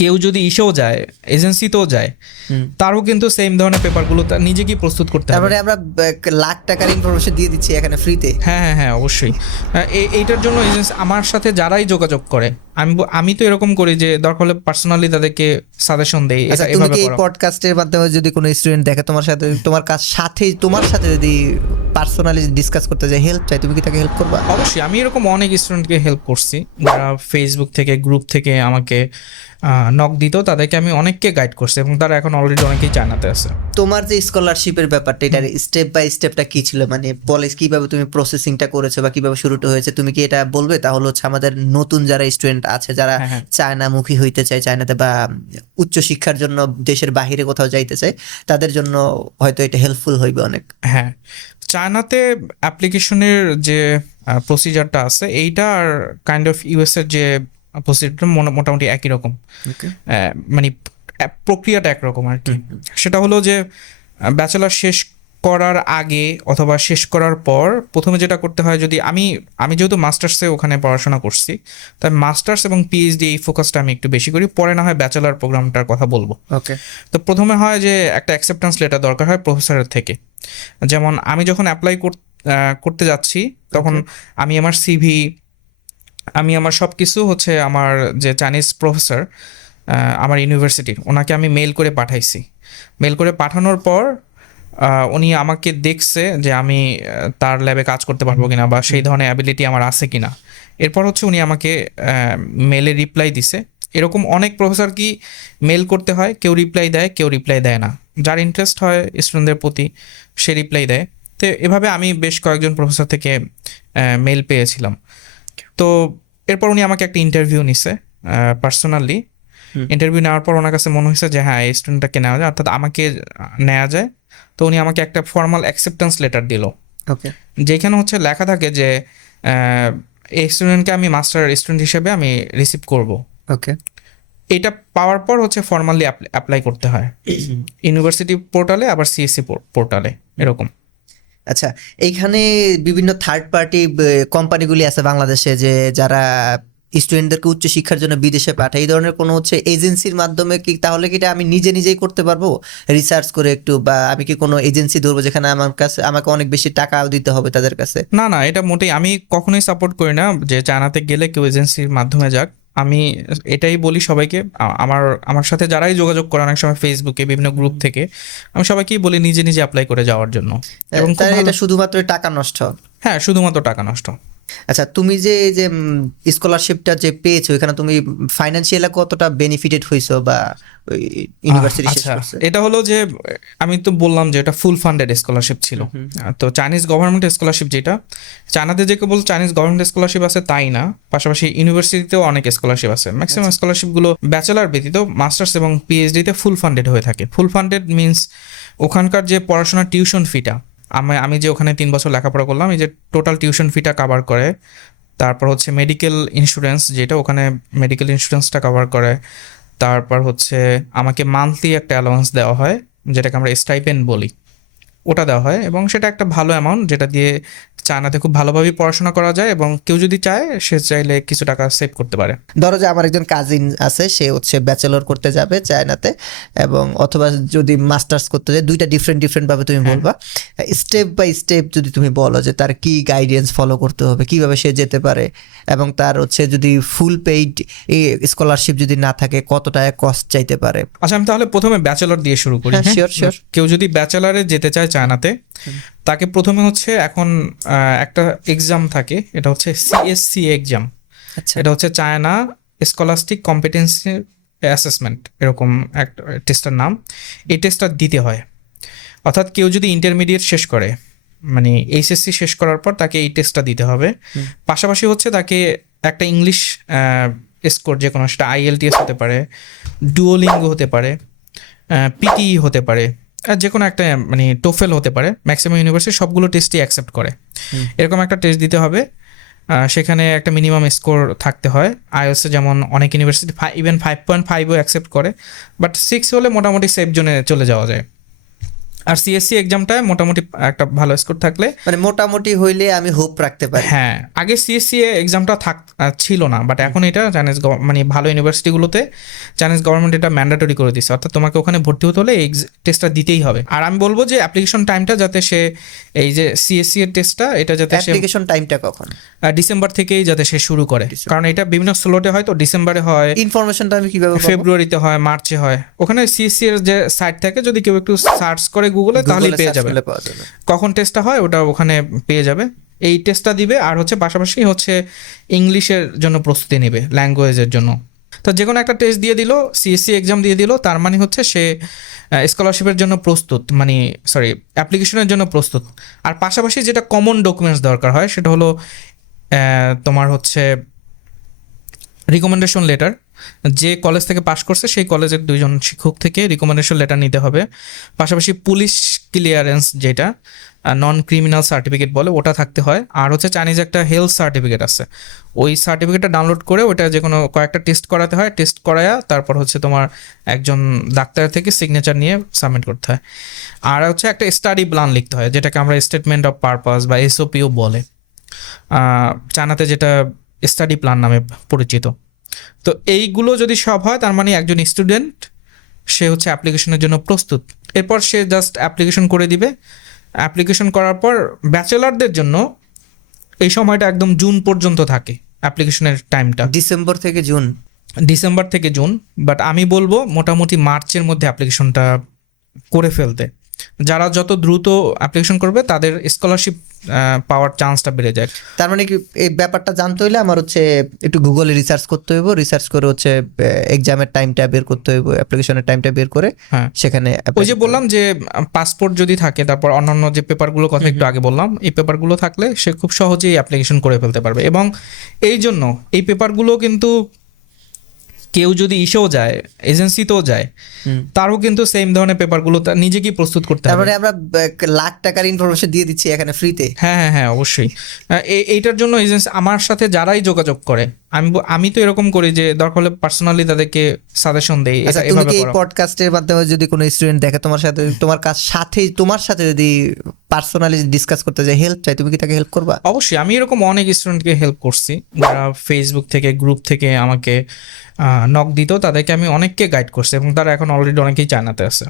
কেউ যদি ইসেও যায়, এজেন্সিতেও যায়, তারও কিন্তু সেম ধরনের পেপারগুলো তার নিজেকেই প্রস্তুত করতে হবে। তারপরে আমরা লাখ টাকার ইনফরমেশন দিয়ে দিচ্ছি এখানে ফ্রিতে। হ্যাঁ হ্যাঁ হ্যাঁ, অবশ্যই। এইটার জন্য এজেন্সি আমার সাথে যারাই যোগাযোগ করে, আমি তো এরকম করি যে দরকার হলে পার্সোনালি তাদেরকে সাজেশন দেই। আচ্ছা, তুমি কি এই পডকাস্টের মাধ্যমে যদি কোনো স্টুডেন্ট দেখে তোমার সাথে, তোমার সাথে যদি পার্সোনালি ডিসকাস করতে যায়, হেল্প চাই, তুমি কি তাকে হেল্প করবা? অবশ্যই। আমি এরকম অনেক স্টুডেন্টকে হেল্প করছি যারা ফেসবুক থেকে, গ্রুপ থেকে আমাকে নক দিত, তাদেরকে আমি অনেককে গাইড করছি এবং তারা এখন অলরেডি অনেকেই চায়নাতে আছে। তোমার যে স্কলারশিপের ব্যাপারটা, এটার স্টেপ বাই স্টেপটা কি ছিল? মানে বলে কিভাবে তুমি প্রসেসিংটা করেছো বা কিভাবে শুরুটা হয়েছে, তুমি কি এটা বলবে? তাহলে হচ্ছে আমাদের নতুন যারা স্টুডেন্ট আছে, যারা চায়নামুখী হইতে চায়, চায়নাতে বা উচ্চশিক্ষার জন্য দেশের বাহিরে কোথাও যাইতে চায়, তাদের জন্য হয়তো এটা হেল্পফুল হইবে অনেক। হ্যাঁ, চায়নাতে অ্যাপ্লিকেশনের যে প্রসিজারটা আছে এইটা আর কাইন্ড অফ ইউএসের যে প্রসিজারটা মোটামুটি একই রকম। মানে প্রক্রিয়াটা একরকম আর কি। সেটা হলো যে ব্যাচেলার শেষ করার আগে অথবা শেষ করার পর প্রথমে যেটা করতে হয়, যদি আমি যেহেতু মাস্টার্সে ওখানে পড়াশোনা করছি, তাই মাস্টার্স এবং পিএইচডি এই ফোকাসটা আমি একটু বেশি করি। পরে না হয় ব্যাচেলার প্রোগ্রামটার কথা বলবো। ওকে। তো প্রথমে হয় যে একটা অ্যাকসেপ্টেন্স লেটার দরকার হয় প্রফেসরের থেকে। যেমন আমি যখন অ্যাপ্লাই করতে যাচ্ছি তখন আমি আমার সিভি, আমি আমার সব কিছু হচ্ছে আমার যে চাইনিজ প্রফেসর আমার ইউনিভার্সিটির, ওনাকে আমি মেল করে পাঠাইছি। মেল করে পাঠানোর পর উনি আমাকে দেখছে যে আমি তার ল্যাবে কাজ করতে পারবো কিনা বা সেই ধরনের অ্যাবিলিটি আমার আছে কিনা। এরপর হচ্ছে উনি আমাকে মেলে রিপ্লাই দিছে। এরকম অনেক প্রফেসর কি মেল করতে হয়, কেউ রিপ্লাই দেয়, কেউ রিপ্লাই দেয় না। যার ইন্টারেস্ট হয় স্টুডেন্টদের প্রতি সে রিপ্লাই দেয়। তো এভাবে আমি বেশ কয়েকজন প্রফেসর থেকে মেল পেয়েছিলাম। তো এরপর উনি আমাকে একটা ইন্টারভিউ নিছে পার্সোনালি। ইন্টারভিউ নেওয়ার পর ওনার কাছে মনে হয়েছে যে হ্যাঁ, এই স্টুডেন্টটাকে নেওয়া যায়, অর্থাৎ আমাকে নেওয়া যায়। তো উনি আমাকে একটা ফর্মাল অ্যাকসেপ্টেন্স লেটার দিল, ওকে, যেখানে হচ্ছে লেখা থাকে যে এই স্টুডেন্টকে আমি মাস্টার স্টুডেন্ট হিসেবে আমি রিসিভ করব। ওকে। এটা পাওয়ার পর হচ্ছে ফর্মালি অ্যাপ্লাই করতে হয় ইউনিভার্সিটি পোর্টালে, আবার সিএসসি পোর্টালে, এরকম। আচ্ছা, এইখানে বিভিন্ন থার্ড পার্টি কোম্পানিগুলি আছে বাংলাদেশে, যে যারা স্টুডেন্টদেরকে উচ্চশিক্ষার জন্য বিদেশে পাঠায়। এই ধরনের কোনো হচ্ছে এজেন্সির মাধ্যমে কি, তাহলে কি এটা আমি নিজেই করতে পারবো রিসার্চ করে একটু, বা আমি কি কোনো এজেন্সি ধরবো যেখানে আমাকে অনেক বেশি টাকাও দিতে হবে তাদের কাছে? না না, এটা মোটেই আমি কখনোই সাপোর্ট করি না যে চায়নাতে গেলে কেউ এজেন্সির মাধ্যমে যাক। আমি এটাই বলি সবাইকে, আমার সাথে যারাই যোগাযোগ করে অনেক সময় ফেসবুকে বিভিন্ন গ্রুপ থেকে, আমি সবাইকেই বলি নিজে অ্যাপ্লাই করে যাওয়ার জন্য। এবং এটা শুধুমাত্র টাকা নষ্ট? হ্যাঁ, শুধুমাত্র টাকা নষ্ট। আচ্ছা, তুমি যে স্কলারশিপটা যে পেয়েছো, এখানে তুমি ফাইন্যান্সিয়ালি কতটা বেনিফিটেড হইছো বা ইউনিভার্সিটি শেষ আচ্ছা, করছো? এটা হলো যে আমি তো বললাম যে এটা ফুল ফান্ডেড স্কলারশিপ ছিল। তো চাইনিজ গভর্নমেন্ট স্কলারশিপ, যেটা চায়নাতে যে কেবল চাইনিজ গভর্নমেন্ট স্কলারশিপ আছে তাই না, পাশাপাশি ইউনিভার্সিটিতেও অনেক স্কলারশিপ আছে। ম্যাক্সিমাম স্কলারশিপগুলো ব্যাচেলার ব্যতীত মাস্টার্স এবং পিএইচডিতে ফুল ফান্ডেড হয়ে থাকে। ফুল ফান্ডেড মিনস ওখানকার যে পড়াশোনার টিউশন ফিটা, আমি যে ওখানে 3 বছর লেখাপড়া করলাম, এই যে টোটাল টিউশন ফিটা কভার করে। তারপর হচ্ছে মেডিকেল ইন্স্যুরেন্স, যেটা ওখানে মেডিকেল ইন্স্যুরেন্সটা কভার করে। তারপর হচ্ছে আমাকে মান্থলি একটা অ্যালাউন্স দেওয়া হয়, যেটাকে আমরা স্টাইপেন্ড বলি, ওটা দেওয়া হয়। এবং সেটা একটা ভালো অ্যামাউন্ট, যেটা দিয়ে চায়নাতে খুব ভালোভাবেই পড়াশোনা করা যায় এবং কেউ যদি চায় সে চাইলে কিছু টাকা সেভ করতে পারে। ধরো যে আমার একজন কাজিন আছে, সে হচ্ছে ব্যাচেলর করতে যাবে চায়নাতে, এবং অথবা যদি মাস্টার্স করতে যায়, দুইটা ডিফারেন্ট ভাবে তুমি বলবা। স্টেপ বাই স্টেপ যদি তুমি বলো যে তার কি গাইডেন্স ফলো করতে হবে, কিভাবে সে যেতে পারে, এবং তার হচ্ছে যদি ফুল পেইড স্কলারশিপ যদি না থাকে কত টাকা কস্ট চাইতে পারে। আচ্ছা, আমি তাহলে প্রথমে ব্যাচেলর দিয়ে শুরু করি। শিওর। কেউ যদি ব্যাচেলারে যেতে চায় চায়নাতে, তাকে প্রথমে হচ্ছে এখন একটা এক্সাম থাকে, এটা হচ্ছে সিএসসি এক্সাম। আচ্ছা, এটা হচ্ছে চায়না স্কলাস্টিক কম্পিটেন্সি অ্যাসেসমেন্ট, এরকম একটা টেস্টের নাম। এই টেস্টটা দিতে হয়। অর্থাৎ কেউ যদি ইন্টারমিডিয়েট শেষ করে, মানে এইচএসসি শেষ করার পর তাকে এই টেস্টটা দিতে হবে। পাশাপাশি হচ্ছে তাকে একটা ইংলিশ স্কোর, যে কোনো সেটা আইএলটিএস হতে পারে, ডুওলিঙ্গো হতে পারে, পিটিই হতে পারে, আর যে কোনো একটা মানে টোফেল হতে পারে। ম্যাক্সিমাম ইউনিভার্সিটি সবগুলো টেস্টই অ্যাকসেপ্ট করে। এরকম একটা টেস্ট দিতে হবে। সেখানে একটা মিনিমাম স্কোর থাকতে হয়। আইএলটিএসে যেমন অনেক ইউনিভার্সিটি ইভেন 5.5ও অ্যাকসেপ্ট করে, বাট 6 হলে মোটামুটি সেফ জোনে চলে যাওয়া যায়। আর সিএসসি এক্সামটায় মোটামুটি একটা ভালো স্কোর থাকলে, মানে মোটামুটি হইলে আমি হোপ রাখতে পারি। হ্যাঁ আগে সিএসসি এক্সামটা ছিল না, বাট এখন এটা চাইনিজ মানে ভালো ইউনিভার্সিটিগুলোতে চাইনিজ গভর্নমেন্ট এটা ম্যান্ডেটরি করে দিচ্ছে, অর্থাৎ তোমাকে ওখানে ভর্তি হতে হলে এই টেস্টটা দিতেই হবে। আর আমি বলবো যে অ্যাপ্লিকেশন টাইমটা যাতে সে এই যে সিএসসি এর টেস্টটা এটা যাতে সে অ্যাপ্লিকেশন টাইমটা কখন? ডিসেম্বর থেকেই যাতে সে শুরু করে, কারণ এটা বিভিন্ন স্লটে হয়, তো ডিসেম্বরে হয়, ইনফরমেশনটা আমি কিভাবে পাবো? ফেব্রুয়ারিতে হয়, মার্চে হয়। ওখানে সিএসসি এর যে সাইট থাকে, যদি কেউ একটু সার্চ করে গুগলে তাহলেই Google-এ পেয়ে search যাবে করলে পাওয়া যাবে। কখন টেস্টটা হয়, ওটা ওখানে পেয়ে যাবে। এই টেস্টটা দিবে, আর হচ্ছে পাশাপাশি হচ্ছে ইংলিশের জন্য প্রস্তুতি নেবে, ল্যাঙ্গুয়েজের জন্য। তো যে কোনো একটা টেস্ট দিয়ে দিল, সিএসসি এক্সাম দিয়ে দিল, তার মানে হচ্ছে সে স্কলারশিপের জন্য প্রস্তুত, মানে সরি অ্যাপ্লিকেশনের জন্য প্রস্তুত। আর পাশাপাশি যেটা কমন ডকুমেন্টস দরকার হয় সেটা হলো তোমার হচ্ছে রিকমেন্ডেশন লেটার। যে কলেজ থেকে পাশ করছে সেই কলেজের 2জন শিক্ষক থেকে রিকমেন্ডেশন লেটার নিতে হবে। পাশাপাশি পুলিশ ক্লিয়ারেন্স, যেটা নন ক্রিমিনাল সার্টিফিকেট বলে, ওটা থাকতে হয়। আর হচ্ছে চাইনিজ একটা হেলথ সার্টিফিকেট আছে, ওই সার্টিফিকেটটা ডাউনলোড করে ওটা যে কোনো কয়েকটা টেস্ট করাতে হয়, টেস্ট করায়া তারপর হচ্ছে তোমার একজন ডাক্তার থেকে সিগনেচার নিয়ে সাবমিট করতে হয়। আর হচ্ছে একটা স্টাডি প্ল্যান লিখতে হয়, যেটাকে আমরা স্টেটমেন্ট অফ পারপাস বা এসওপিও বলে, চায়নাতে যেটা স্টাডি প্ল্যান নামে পরিচিত। তো এইগুলো যদি সব হয়, তার মানে একজন স্টুডেন্ট সে হচ্ছে অ্যাপ্লিকেশনের জন্য প্রস্তুত। এরপর সে জাস্ট অ্যাপ্লিকেশন করে দিবে। অ্যাপ্লিকেশন করার পর ব্যাচেলারদের জন্য এই সময়টা একদম জুন পর্যন্ত থাকে, অ্যাপ্লিকেশনের টাইমটা ডিসেম্বর থেকে জুন। বাট আমি বলবো মোটামুটি মার্চের মধ্যে অ্যাপ্লিকেশনটা করে ফেলতে। যারা যত দ্রুত অ্যাপ্লিকেশন করবে তাদের স্কলারশিপ পাওয়ার চান্সটা বেড়ে যায়। তার মানে কি এই ব্যাপারটা জানতে হইলে আমার হচ্ছে একটু গুগলে রিসার্চ করতে হইব, রিসার্চ করে হচ্ছে এক্সামের টাইমটা বের করতে হইব, অ্যাপ্লিকেশনের টাইমটা বের করে হ্যাঁ সেখানে ওই যে বললাম যে পাসপোর্ট যদি থাকে, তারপর অন্যান্য যে পেপারগুলোর কথা একটু আগে বললাম, এই পেপারগুলো থাকলে সে খুব সহজেই অ্যাপ্লিকেশন করে ফেলতে পারবে। এবং এই জন্য এই পেপারগুলো কিন্তু কেউ যদি ইসেও যায়, এজেন্সিতেও যায়, তারও কিন্তু সেম ধরনের পেপারগুলো নিজেকেই প্রস্তুত করতে হবে। তারপরে আমরা লাখ টাকার ইনফরমেশন দিয়ে দিচ্ছি এখানে ফ্রিতে। হ্যাঁ হ্যাঁ হ্যাঁ অবশ্যই। এইটার জন্য এজেন্সি আমার সাথে যারাই যোগাযোগ করে, আমি তো এরকম করি যে দরকার হলে পার্সোনালি তাদেরকে সাজেশন দেই। আচ্ছা, তুমি কি এই পডকাস্টের মাধ্যমে যদি কোনো স্টুডেন্ট দেখে তোমার সাথে, তোমার সাথে যদি পার্সোনালি ডিসকাস করতে যায়, হেল্প চাই, তুমি কি তাকে হেল্প করবা? অবশ্যই। আমি এরকম অনেক স্টুডেন্টকে হেল্প করছি, যারা ফেসবুক থেকে গ্রুপ থেকে আমাকে নক দিত, তাদেরকে আমি অনেককে গাইড করছি, এবং তারা এখন অলরেডি অনেকেই চায়নাতে আছে।